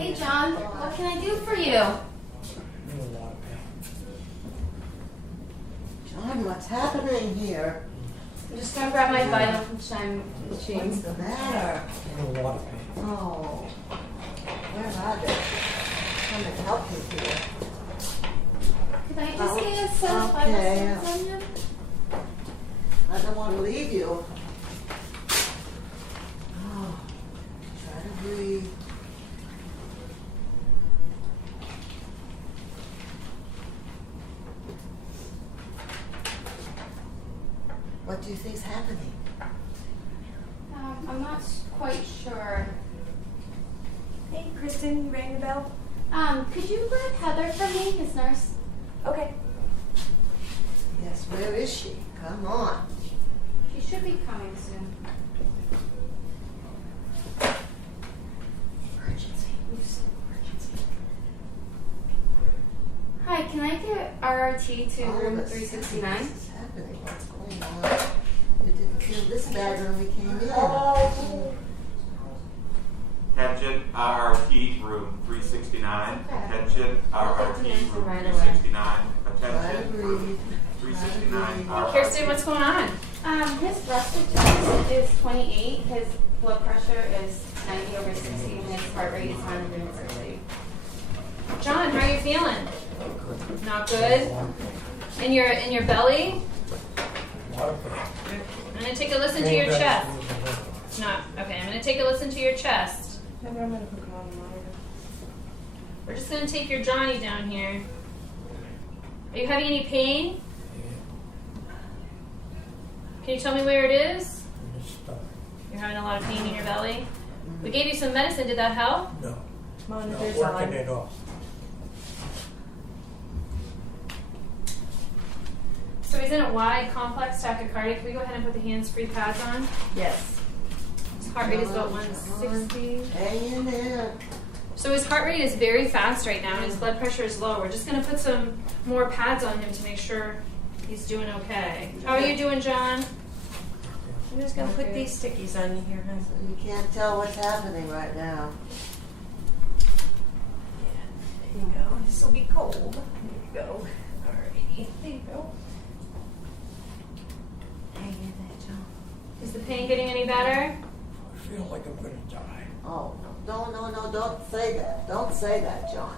Hey John, what can I do for you? John, what's happening here? I'm just gonna grab my vital machine. What's the matter? Oh, where are they? I'm trying to help you here. Can I just get a set of vital Okay. signs on you? I don't want to leave you. Oh, try to breathe. What do you think's happening? I'm not quite sure. Hey, Kristen, you rang the bell? Could you grab Heather for me, his nurse? Okay. Yes, where is she? Come on. She should be coming soon. Emergency. Emergency. Hi, can I get RRT to All room of a 369? sudden, This is happening. What's going on? It didn't feel this bad when we came in. Attention, RRT, room 369. Okay. Attention, I'll get RRT, to Nancy room right away. 369. Try to Attention, breathe. room Try to 369. breathe. RRT. Kirsten, what's going on? His respiratory is 28, his blood pressure is 90 over 60, and his heart rate is 160. John, how are you feeling? Not good? In your belly? I'm gonna take a listen to your chest. Not okay. I'm gonna take a listen to your chest. We're just gonna take your Johnny down here. Are you having any pain? Can you tell me where it is? You're having a lot of pain in your belly. We gave you some medicine. Did that help? No, Monitor's not working on. at all. So he's in a wide, complex tachycardia. Can we go ahead and put the hands-free pads on? Yes. His heart rate is about 160. Hang in there. So his heart rate is very fast right now, and his blood pressure is low. We're just going to put some more pads on him to make sure he's doing okay. How are you doing, John? I'm just gonna put these stickies on you here, huh? You can't tell what's happening right now. There you go. This will be cold. There you go. Alrighty. There you go. Hang in there, John. Is the pain getting any better? I feel like I'm gonna die. Oh, no, don't say that. Don't say that, John.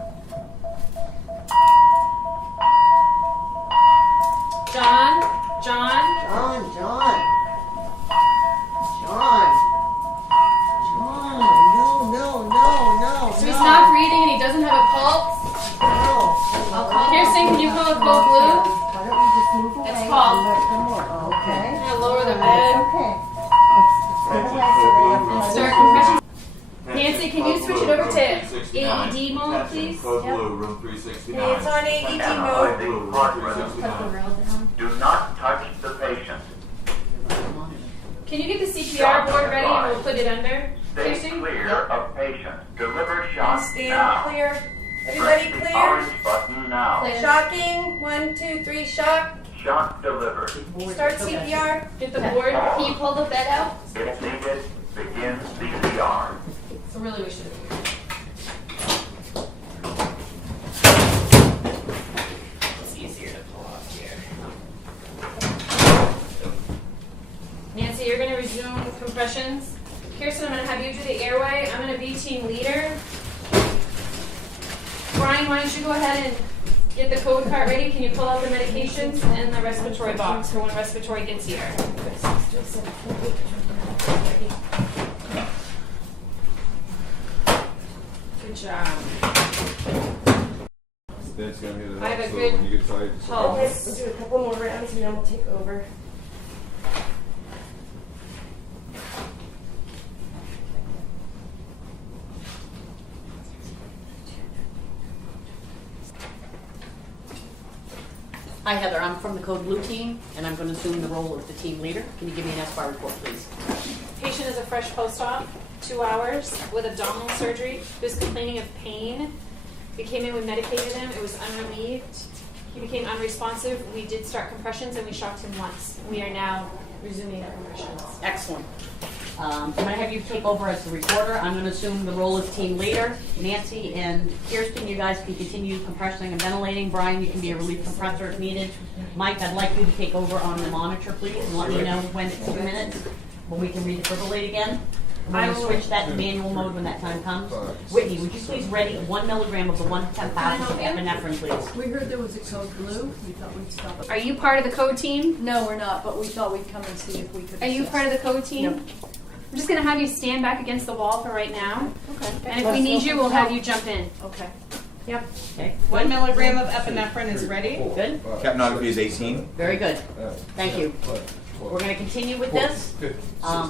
John? John. John, no. So he's not breathing and he doesn't have a pulse? No. Kirsten, can you call a code blue? Why don't we just move away? It's called. and let them work? Okay. I'm going to lower the That's hood. okay. Let's get away so they have to Start compression. Nancy, can you switch it over to AED mode, please? Code Yep. blue, room 369. Okay, it's on AED Code mode. blue, room Put the 369. rail down. Do not touch the patient. Can you get the CPR board ready and we'll put it under? Stay Kirsten? clear of patient. Deliver shots Stand now. clear. Everybody Press the clear? orange button now. Clear. Shocking. 1, 2, 3, shock. Shock delivered. Start CPR. Get the board. Can you pull the bed out? If needed, begin CPR. So really we should. It's easier to pull off here. Nancy, you're going to resume compressions. Kirsten, I'm going to have you do the airway. I'm going to be team leader. Brian, why don't you go ahead and get the code card ready? Can you pull out the medications and the respiratory box for when respiratory gets here? Good job. That's gonna hit it I have up, a so good when you get tired, it's pulse. Okay, we'll do a couple more rounds and then we'll take over. Hi Heather, I'm from the Code Blue team, and I'm going to assume the role of the team leader. Can you give me an SBAR report, please? Patient is a fresh post-op, 2 hours with abdominal surgery. He was complaining of pain. We came in, we medicated him. It was unrelieved. He became unresponsive. We did start compressions and we shocked him once. We are now resuming our compressions. Excellent. I'm going to have you take over as the recorder. I'm going to assume the role of team leader. Nancy and Kirsten, you guys can continue compressing and ventilating. Brian, you can be a relief compressor if needed. Mike, I'd like you to take over on the monitor, please, and let me know when it's 2 minutes, when we can redefibrillate again. I'm going to switch that to manual mode when that time comes. Whitney, would you please ready 1 milligram of the 1 to 10,000 of epinephrine, please? We heard there was a code blue. We thought we'd stop it. Are you part of the code team? No, we're not, but we thought we'd come and see if we could. Are you assist. part of the code team? No. I'm just gonna have you stand back against the wall for right now. Okay. And if we need you, we'll have you jump in. Okay. Yep. Okay. 1 milligram of epinephrine is ready. Good? Capnography is 18. Very good. Thank you. We're going to continue with this.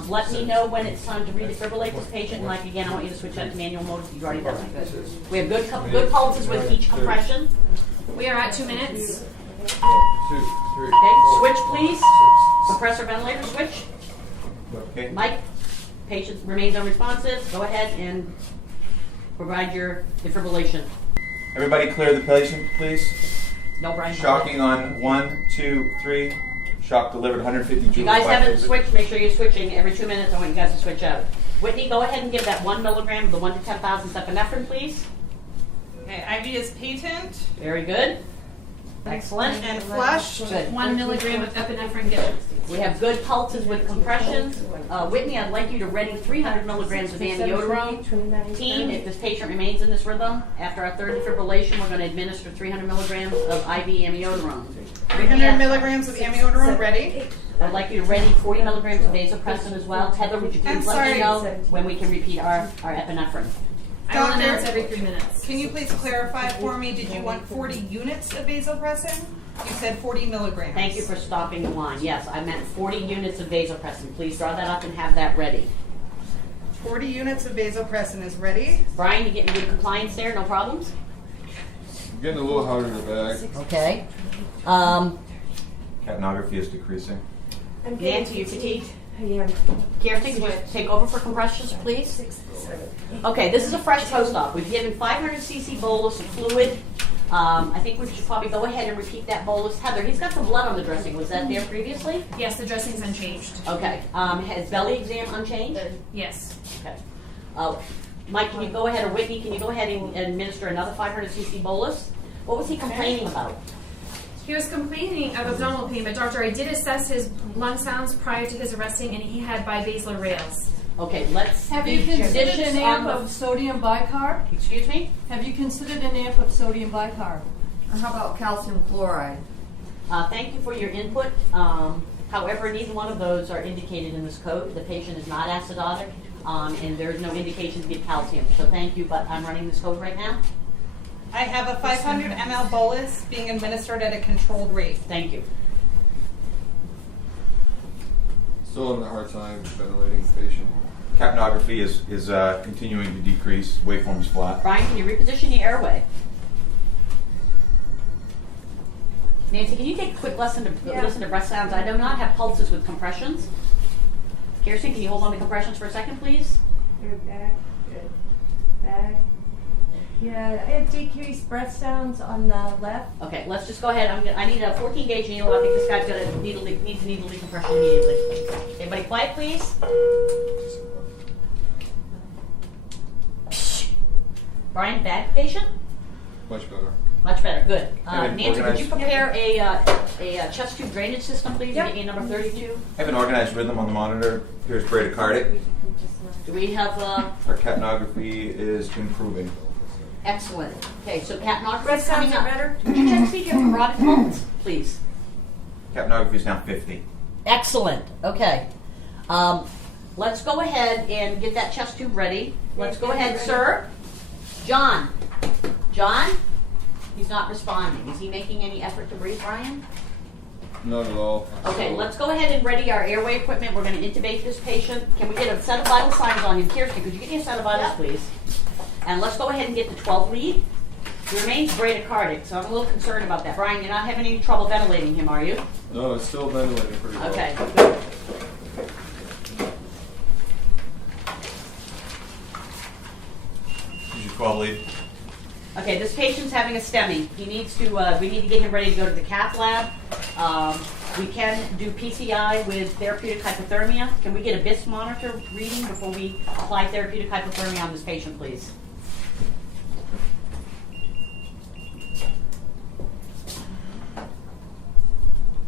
Let me know when it's time to redefibrillate this patient. And like again, I want you to switch that to manual mode if you've already done that. Good. We have good pulses with each compression. We are at 2 minutes. Okay, switch please. Compressor ventilator switch. Okay. Mike, patient remains unresponsive. Go ahead and provide your defibrillation. Everybody clear the patient, please. No, Brian. Shocking on 1, 2, 3. Shock delivered 150 joules. If you guys by haven't phase. switched, make sure you're switching every 2 minutes. I want you guys to switch out. Whitney, go ahead and give that 1 milligram of the 1 to 10,000 epinephrine, please. Okay, IV is patent Very good. Excellent. and flush. Good. 1 milligram of epinephrine given. We have good pulses with compressions. Whitney, I'd like you to ready 300 milligrams of amiodarone. Team, if this patient remains in this rhythm, after our third defibrillation, we're going to administer 300 milligrams of IV amiodarone. 300 milligrams of amiodarone ready. I'd like you to ready 40 milligrams of vasopressin as well. Heather, would you I'm please let me sorry. know when we can repeat our epinephrine? I will Doctor, announce every 3 minutes. Can you please clarify for me, did you want 40 units of vasopressin? You said 40 milligrams. Thank you for stopping the line. Yes, I meant 40 units of vasopressin. Please draw that up and have that ready. 40 units of vasopressin is ready. Brian, you getting good compliance there? No problems? Getting a little harder to bag. Okay. Capnography is decreasing. Nancy, you fatigued? Kirsten, could you take over for compressions, please? Okay, this is a fresh post-op. We've given 500 cc bolus of fluid. I think we should probably go ahead and repeat that bolus. Heather, he's got some blood on the dressing. Was that there previously? Yes, the dressing's unchanged. Okay. Has belly exam unchanged? Yes. Okay. Mike, can you go ahead, or Whitney, can you go ahead and administer another 500 cc bolus? What was he complaining about? He was complaining of abdominal pain, but doctor, I did assess his lung sounds prior to his arresting, and he had bibasilar rales. Okay, let's Have be you considered judicious an on amp the- of sodium bicarb? Excuse me? Have you considered an amp of sodium bicarb? Or how about calcium chloride? Thank you for your input. However, neither one of those are indicated in this code. The patient is not acidotic, and there is no indication to give calcium. So thank you, but I'm running this code right now. I have a 500 ml bolus being administered at a controlled rate. Thank you. Still having a hard time ventilating the patient. Capnography is continuing to decrease. Waveform is flat. Brian, can you reposition the airway? Nancy, can you take a quick listen to breath sounds? I do not have pulses with compressions. Kirsten, can you hold on to compressions for a second, please? Good, back, good, back. Yeah, I have decreased breath sounds on the left. Okay, let's just go ahead. I need a 14 gauge needle. I think this guy's gonna needs needle decompression immediately. Everybody quiet, please. Brian, bag patient? Much better. Much better, good. Have Nancy, would you organized- prepare a chest tube drainage system, please? Yep. Give me number 32. Have an organized rhythm on the monitor. Here's bradycardic. Do we have Our capnography is improving. excellent? Okay, so capnography Breath is coming sounds up. are better? Would you check to see if you have carotid pulse, please? Capnography is now 50. Excellent. Okay. Let's go ahead and get that chest tube ready. Let's go ahead, sir. John. John? He's not responding. Is he making any effort to breathe, Brian? Not at all. Okay, let's go ahead and ready our airway equipment. We're going to intubate this patient. Can we get a set of vital signs on him? Kirsten, could you get me a set of vitals, please? And let's go ahead and get the 12 lead. He remains bradycardic, so I'm a little concerned about that. Brian, you're not having any trouble ventilating him, are you? No, it's still ventilating pretty well. Okay, good. Use your 12 lead. Okay, this patient's having a STEMI. He needs to. We need to get him ready to go to the cath lab. We can do PCI with therapeutic hypothermia. Can we get a BIS monitor reading before we apply therapeutic hypothermia on this patient, please?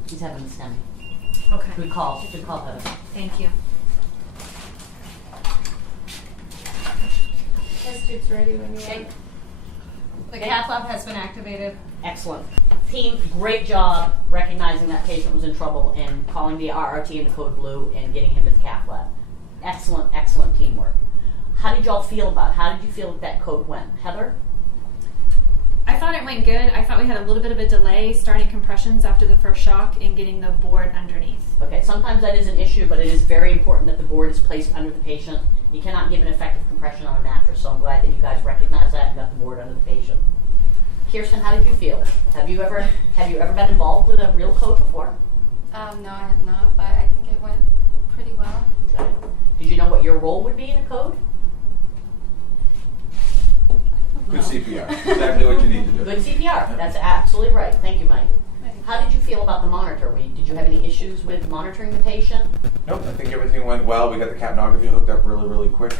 He's having a STEMI. Okay. Good call, Heather. Thank you. Test tube's ready when you Okay. want. The cath lab has been activated. Excellent. Team, great job recognizing that patient was in trouble and calling the RRT and the code blue and getting him to the cath lab. Excellent, excellent teamwork. How did y'all feel about it? How did you feel that code went? Heather? I thought it went good. I thought we had a little bit of a delay starting compressions after the first shock and getting the board underneath. Okay, sometimes that is an issue, but it is very important that the board is placed under the patient. You cannot give an effective compression on a mattress, so I'm glad that you guys recognize that and got the board under the patient. Kirsten, how did you feel? Have you ever been involved with a real code before? No, I have not, but I think it went pretty well. Okay. Did you know what your role would be in a code? Good CPR, exactly what you need to do. Good CPR. That's absolutely right. Thank you, Mike. How did you feel about the monitor? Did you have any issues with monitoring the patient? Nope, I think everything went well. We got the capnography hooked up really, really quick.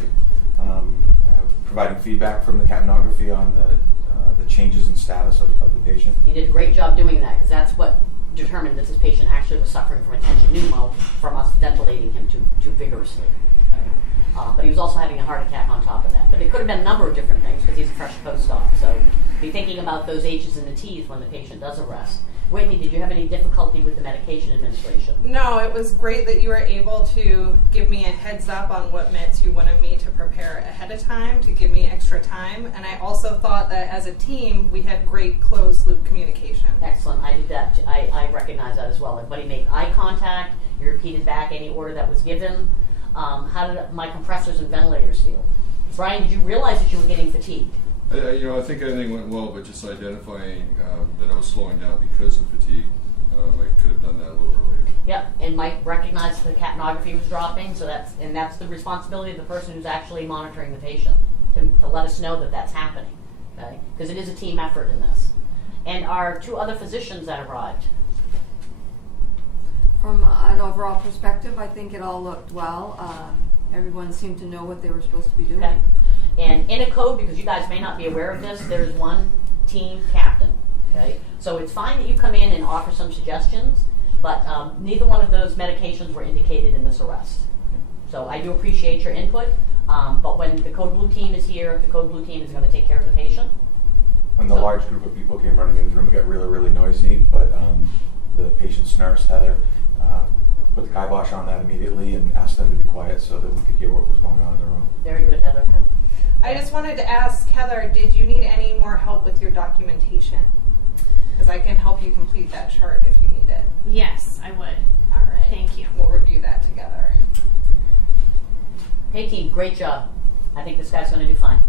Providing feedback from the capnography on the changes in status of the patient. You did a great job doing that because that's what determined that this patient actually was suffering from a tension pneumo from us ventilating him too vigorously. But he was also having a heart attack on top of that. But it could have been a number of different things because he's a fresh post-op. So be thinking about those H's and the T's when the patient does arrest. Whitney, did you have any difficulty with the medication administration? No, it was great that you were able to give me a heads up on what meds you wanted me to prepare ahead of time to give me extra time. And I also thought that as a team, we had great closed loop communication. Excellent. I did that. I recognize that as well. Everybody made eye contact. You repeated back any order that was given. How did my compressors and ventilators feel? Brian, did you realize that you were getting fatigued? I think everything went well, but just identifying that I was slowing down because of fatigue, I could have done that a little earlier. Yep, and Mike recognized the capnography was dropping, so that's the responsibility of the person who's actually monitoring the patient to let us know that that's happening, okay? Because it is a team effort in this. And our two other physicians that arrived. From an overall perspective, I think it all looked well. Everyone seemed to know what they were supposed to be doing. Okay. And in a code, because you guys may not be aware of this, there's one team captain. Okay, so it's fine that you come in and offer some suggestions, but neither one of those medications were indicated in this arrest. So I do appreciate your input, but when the code blue team is here, the code blue team is going to take care of the patient. When the large group of people came running in the room, it got really, really noisy, but the patient's nurse, Heather, put the kibosh on that immediately and asked them to be quiet so that we could hear what was going on in the room. Very good, Heather. I just wanted to ask Heather, did you need any more help with your documentation? Because I can help you complete that chart if you need it. Yes, I would. All right. Thank you. We'll review that together. Okay, team, great job. I think this guy's going to do fine.